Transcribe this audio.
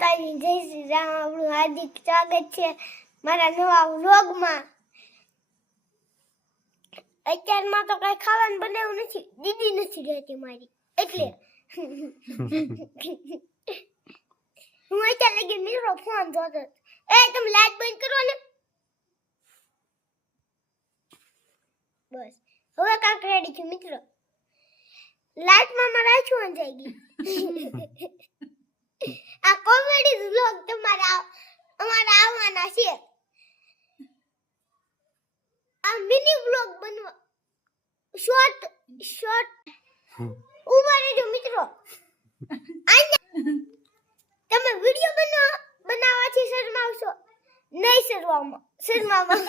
તારી જય શ્રી રામ, આપણું હાર્દિક સ્વાગત છે મારા નવા વ્લોગમાં. અત્યારમાં તો કઈ ખાવાનું બનાવ્યું નથી, દીદી નથી રહેતી મારી, એટલે હું અત્યારે લગી મિત્રો ફોન જોતો. એ તમે લાઈટ બંધ કરો ને. બસ હવે કાક રેડી છે મિત્રો. લાઈટમાં મારા શું અંજાઈ ગઈ. આ કોમેડી વ્લોગ અમારા આવવાના છે. આ મિની વ્લોગ બનવા શોર્ટ ઉભા રહેજો મિત્રો. તમે વિડિયો બનાવવાથી શરમાવશો નહીં? શરમામાં